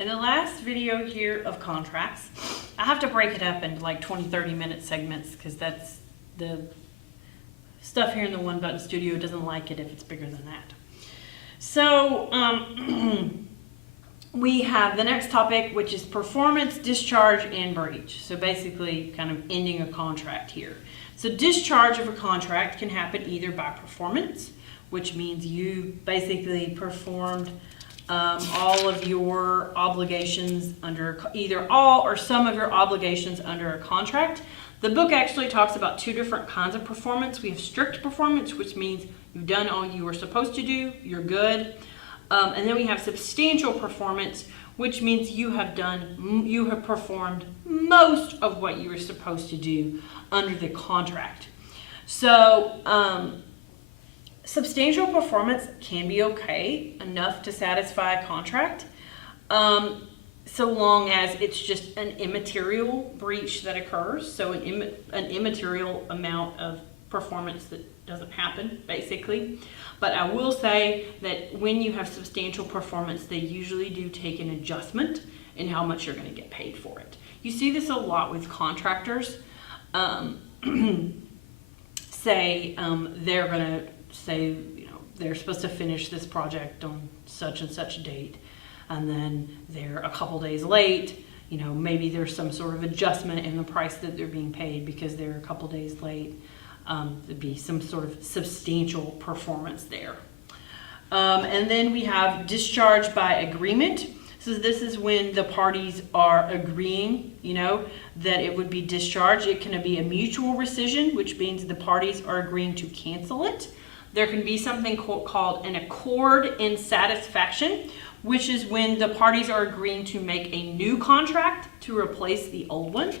In the last video here of contracts, I have to break it up into like 20-30 minute segments because that's the stuff here in the One Button Studio doesn't like it if it's bigger than that. So we have the next topic, which is performance, discharge, and breach. So basically kind of ending a contract here. So discharge of a contract can happen either by performance, which means you basically performed all of your obligations under either all or some of your obligations under a contract. The book actually talks about two different kinds of performance. We have strict performance, which means you've done all you were supposed to do, you're good. And then we have substantial performance, which means you have performed most of what you were supposed to do under the contract. So substantial performance can be okay, enough to satisfy a contract, so long as it's just an immaterial breach that occurs, so an immaterial amount of performance that doesn't happen, basically. But I will say that when you have substantial performance, they usually do take an adjustment in how much you're going to get paid for it. You see this a lot with contractors. Say they're going to say, they're supposed to finish this project on such and such a date, and then they're a couple days late. Maybe there's some sort of adjustment in the price that they're being paid because they're a couple days late. There'd be some sort of substantial performance there. And then we have discharge by agreement. So this is when the parties are agreeing, that it would be discharged. It can be a mutual rescission, which means the parties are agreeing to cancel it. There can be something called an accord in satisfaction, which is when the parties are agreeing to make a new contract to replace the old one.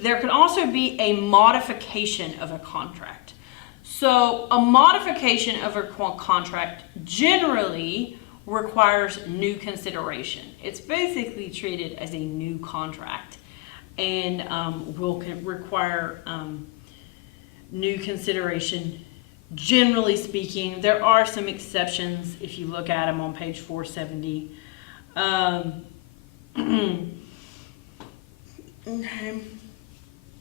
There can also be a modification of a contract. So a modification of a contract generally requires new consideration. It's basically treated as a new contract and will require new consideration. Generally speaking, there are some exceptions if you look at them on page 470. Okay.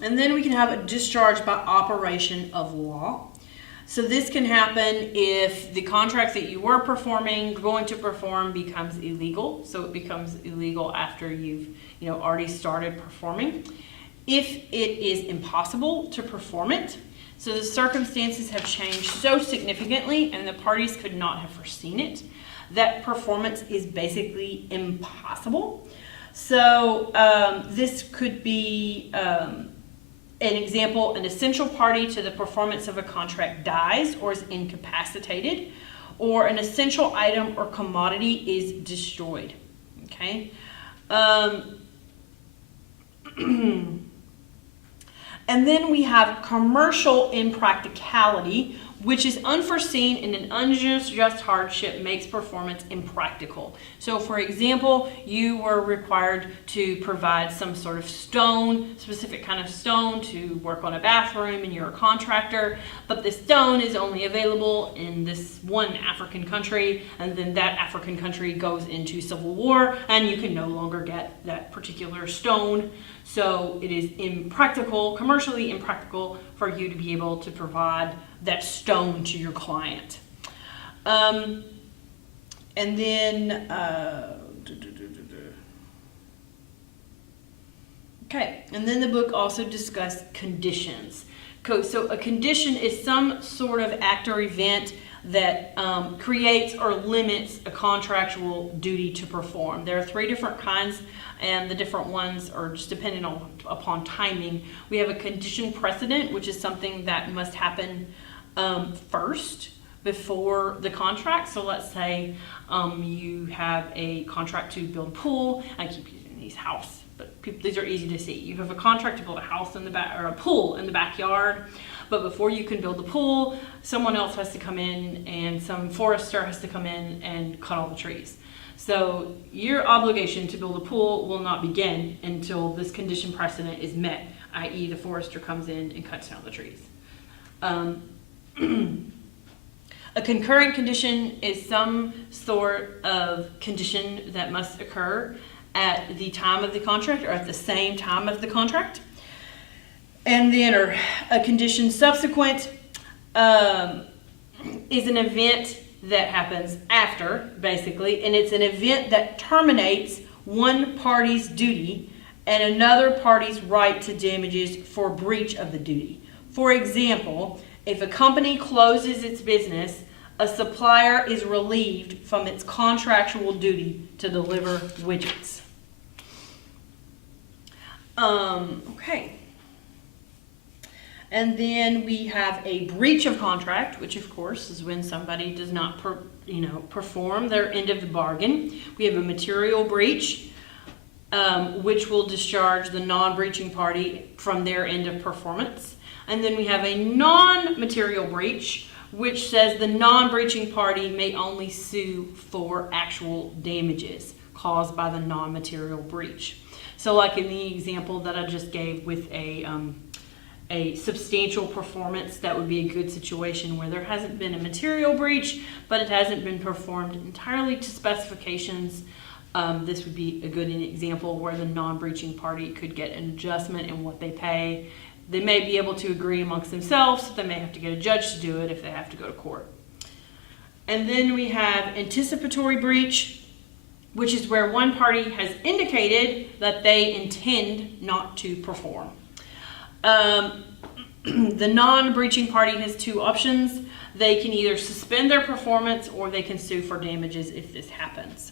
And then we can have a discharge by operation of law. So this can happen if the contract that you were going to perform becomes illegal. So it becomes illegal after you've already started performing. If it is impossible to perform it, so the circumstances have changed so significantly and the parties could not have foreseen it, that performance is basically impossible. So this could be an example: an essential party to the performance of a contract dies or is incapacitated, or an essential item or commodity is destroyed. Okay. And then we have commercial impracticality, which is unforeseen and an unjust hardship makes performance impractical. So for example, you were required to provide some sort of stone, specific kind of stone to work on a bathroom, and you're a contractor, but the stone is only available in this one African country, and then that African country goes into civil war and you can no longer get that particular stone. So it is impractical, commercially impractical, for you to be able to provide that stone to your client. And then, okay, and then the book also discussed conditions. So a condition is some sort of act or event that creates or limits a contractual duty to perform. There are three different kinds, and the different ones are just dependent upon timing. We have a condition precedent, which is something that must happen first before the contract. So let's say you have a contract to build a pool. I keep using these house, but these are easy to see. You have a contract to build a house in the back, or a pool in the backyard. But before you can build the pool, someone else has to come in, and some forester has to come in and cut all the trees. So your obligation to build a pool will not begin until this condition precedent is met, i.e. the forester comes in and cuts down the trees. A concurrent condition is some sort of condition that must occur at the time of the contract or at the same time of the contract. And then a condition subsequent is an event that happens after, basically, and it's an event that terminates one party's duty and another party's right to damages for breach of the duty. For example, if a company closes its business, a supplier is relieved from its contractual duty to deliver widgets. Okay. And then we have a breach of contract, which of course is when somebody does not perform their end of the bargain. We have a material breach, which will discharge the non-breaching party from their end of performance. And then we have a non-material breach, which says the non-breaching party may only sue for actual damages caused by the non-material breach. So like in the example that I just gave with a substantial performance, that would be a good situation where there hasn't been a material breach, but it hasn't been performed entirely to specifications. This would be a good example where the non-breaching party could get an adjustment in what they pay. They may be able to agree amongst themselves. They may have to get a judge to do it if they have to go to court. And then we have anticipatory breach, which is where one party has indicated that they intend not to perform. The non-breaching party has two options. They can either suspend their performance or they can sue for damages if this happens.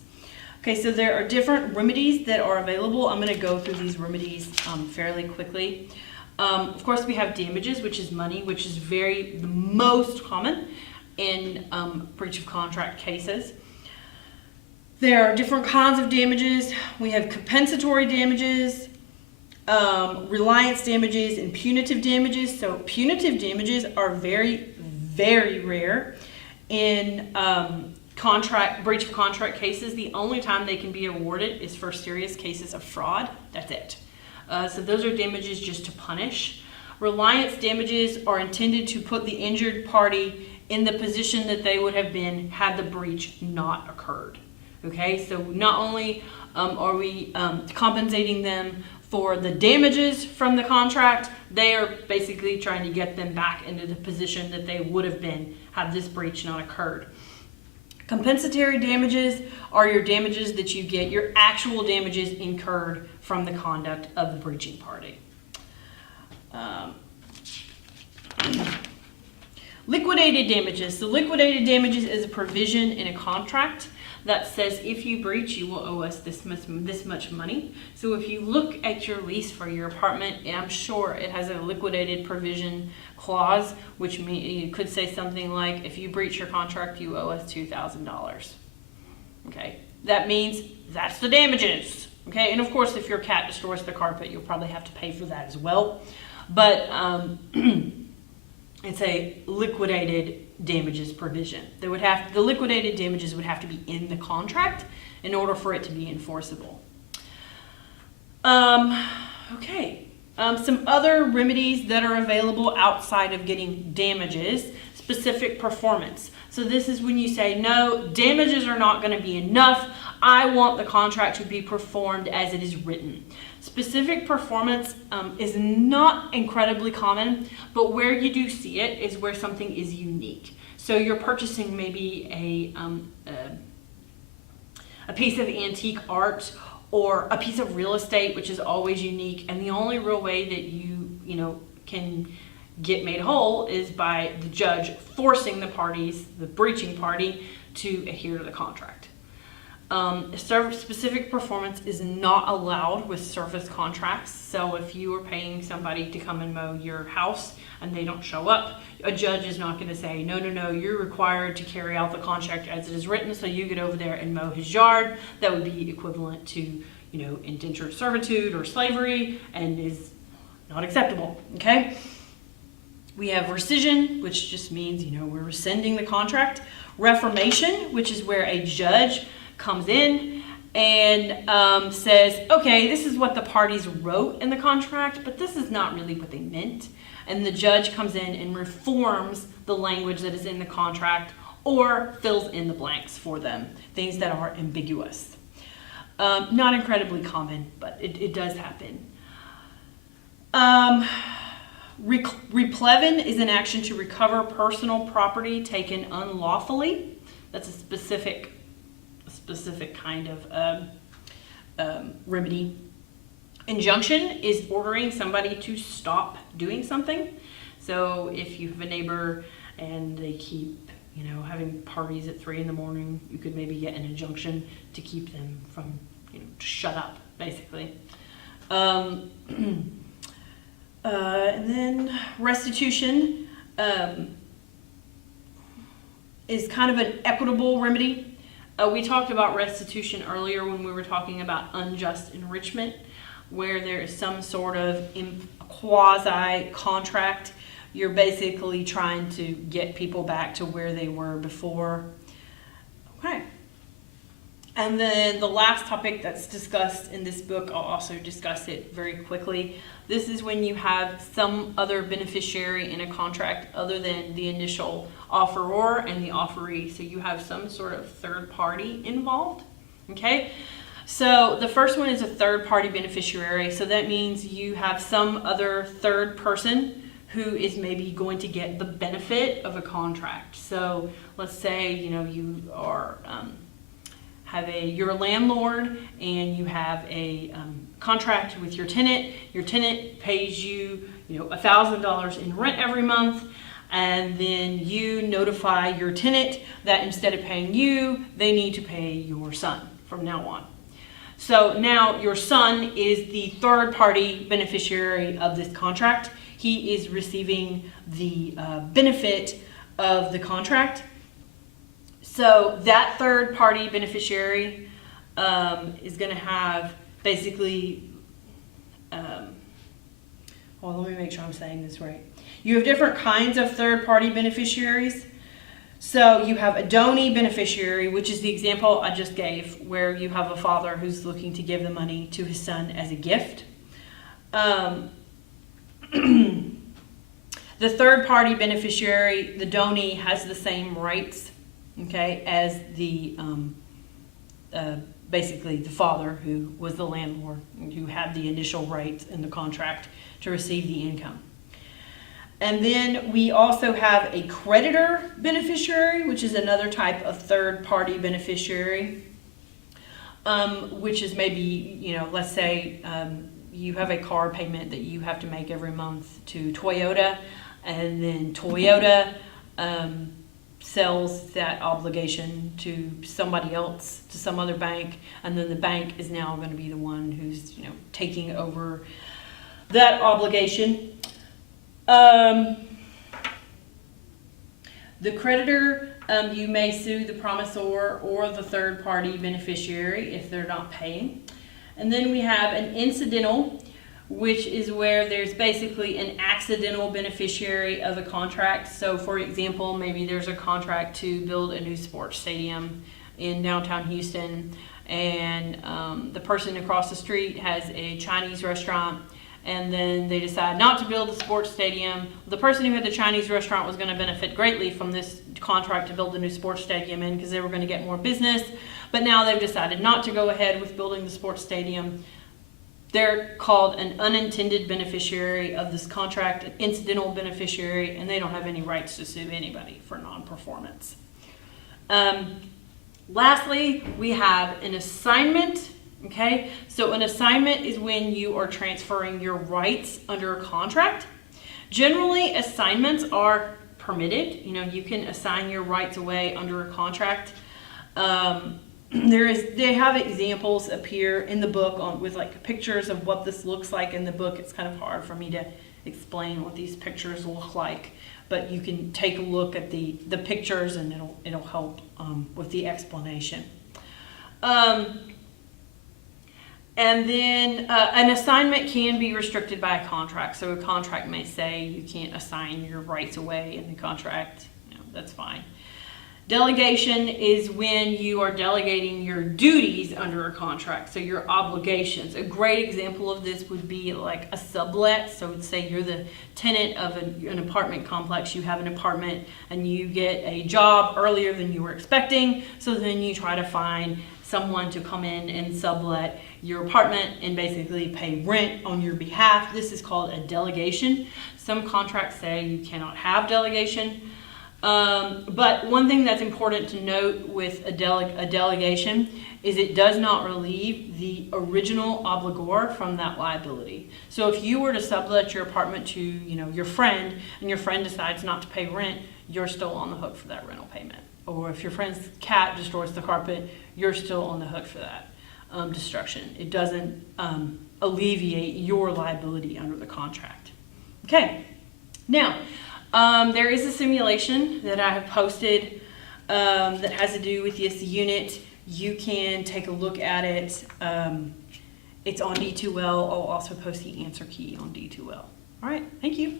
Okay, so there are different remedies that are available. I'm going to go through these remedies fairly quickly. Of course, we have damages, which is money, which is the most common in breach of contract cases. There are different kinds of damages. We have compensatory damages, reliance damages, and punitive damages. So punitive damages are very, very rare in breach of contract cases. The only time they can be awarded is for serious cases of fraud. That's it. So those are damages just to punish. Reliance damages are intended to put the injured party in the position that they would have been had the breach not occurred. Okay, so not only are we compensating them for the damages from the contract, they are basically trying to get them back into the position that they would have been had this breach not occurred. Compensatory damages are your damages that you get, your actual damages incurred from the conduct of the breaching party. Liquidated damages. So liquidated damages is a provision in a contract that says if you breach, you will owe us this much money. So if you look at your lease for your apartment, I'm sure it has a liquidated provision clause, which means you could say something like, if you breach your contract, you owe us $2,000. Okay, that means that's the damages. Okay, and of course, if your cat destroys the carpet, you'll probably have to pay for that as well. But it's a liquidated damages provision. The liquidated damages would have to be in the contract in order for it to be enforceable. Okay. Some other remedies that are available outside of getting damages: specific performance. So this is when you say, no, damages are not going to be enough. I want the contract to be performed as it is written. Specific performance is not incredibly common, but where you do see it is where something is unique. So you're purchasing maybe a piece of antique art or a piece of real estate, which is always unique, and the only real way that you can get made whole is by the judge forcing the breaching party, to adhere to the contract. Specific performance is not allowed with service contracts. So if you are paying somebody to come and mow your house and they don't show up, a judge is not going to say, no, you're required to carry out the contract as it is written, so you get over there and mow his yard. That would be equivalent to, indentured servitude or slavery, and is not acceptable. Okay? We have rescission, which just means, we're rescinding the contract. Reformation, which is where a judge comes in and says, okay, this is what the parties wrote in the contract, but this is not really what they meant. And the judge comes in and reforms the language that is in the contract, or fills in the blanks for them, things that are ambiguous. Not incredibly common, but it does happen. Replevin is an action to recover personal property taken unlawfully. That's a specific kind of remedy. Injunction is ordering somebody to stop doing something. So if you have a neighbor and they keep, having parties at 3 a.m, you could maybe get an injunction to keep them from, to shut up, basically. And then restitution is kind of an equitable remedy. We talked about restitution earlier when we were talking about unjust enrichment, where there is some sort of quasi-contract. You're basically trying to get people back to where they were before. Okay. And then the last topic that's discussed in this book, I'll also discuss it very quickly. This is when you have some other beneficiary in a contract other than the initial offeror and the offeree. So you have some sort of third party involved. Okay? So the first one is a third party beneficiary. So that means you have some other third person who is maybe going to get the benefit of a contract. So let's say, you are you're a landlord and you have a contract with your tenant. Your tenant pays you, $1,000 in rent every month, and then you notify your tenant that instead of paying you, they need to pay your son from now on. So now your son is the third party beneficiary of this contract. He is receiving the benefit of the contract. So that third party beneficiary is going to have basically, let me make sure I'm saying this right. You have different kinds of third party beneficiaries. So you have a donee beneficiary, which is the example I just gave, where you have a father who's looking to give the money to his son as a gift. The third party beneficiary, the donee, has the same rights, okay, as the basically the father who was the landlord, who had the initial rights in the contract to receive the income. And then we also have a creditor beneficiary, which is another type of third party beneficiary, which is maybe, let's say you have a car payment that you have to make every month to Toyota, and then Toyota sells that obligation to somebody else, to some other bank, and then the bank is now going to be the one who's, taking over that obligation. The creditor, you may sue the promisor or the third party beneficiary if they're not paying. And then we have an incidental, which is where there's basically an accidental beneficiary of a contract. So for example, maybe there's a contract to build a new sports stadium in downtown Houston, and the person across the street has a Chinese restaurant, and then they decide not to build a sports stadium. The person who had the Chinese restaurant was going to benefit greatly from this contract to build the new sports stadium in, because they were going to get more business. But now they've decided not to go ahead with building the sports stadium. They're called an unintended beneficiary of this contract, an incidental beneficiary, and they don't have any rights to sue anybody for non-performance. Lastly, we have an assignment. Okay, so an assignment is when you are transferring your rights under a contract. Generally, assignments are permitted. You can assign your rights away under a contract. They have examples appear in the book with like pictures of what this looks like in the book. It's kind of hard for me to explain what these pictures look like, but you can take a look at the pictures and it'll help with the explanation. And then an assignment can be restricted by a contract. So a contract may say you can't assign your rights away in the contract. That's fine. Delegation is when you are delegating your duties under a contract, so your obligations. A great example of this would be like a sublet. So let's say you're the tenant of an apartment complex. You have an apartment and you get a job earlier than you were expecting, so then you try to find someone to come in and sublet your apartment and basically pay rent on your behalf. This is called a delegation. Some contracts say you cannot have delegation. But one thing that's important to note with a delegation is it does not relieve the original obligor from that liability. So if you were to sublet your apartment to, your friend, and your friend decides not to pay rent, you're still on the hook for that rental payment. Or if your friend's cat destroys the carpet, you're still on the hook for that destruction. It doesn't alleviate your liability under the contract. Okay, now, there is a simulation that I have posted that has to do with this unit. You can take a look at it. It's on D2L. I'll also post the answer key on D2L. All right, thank you.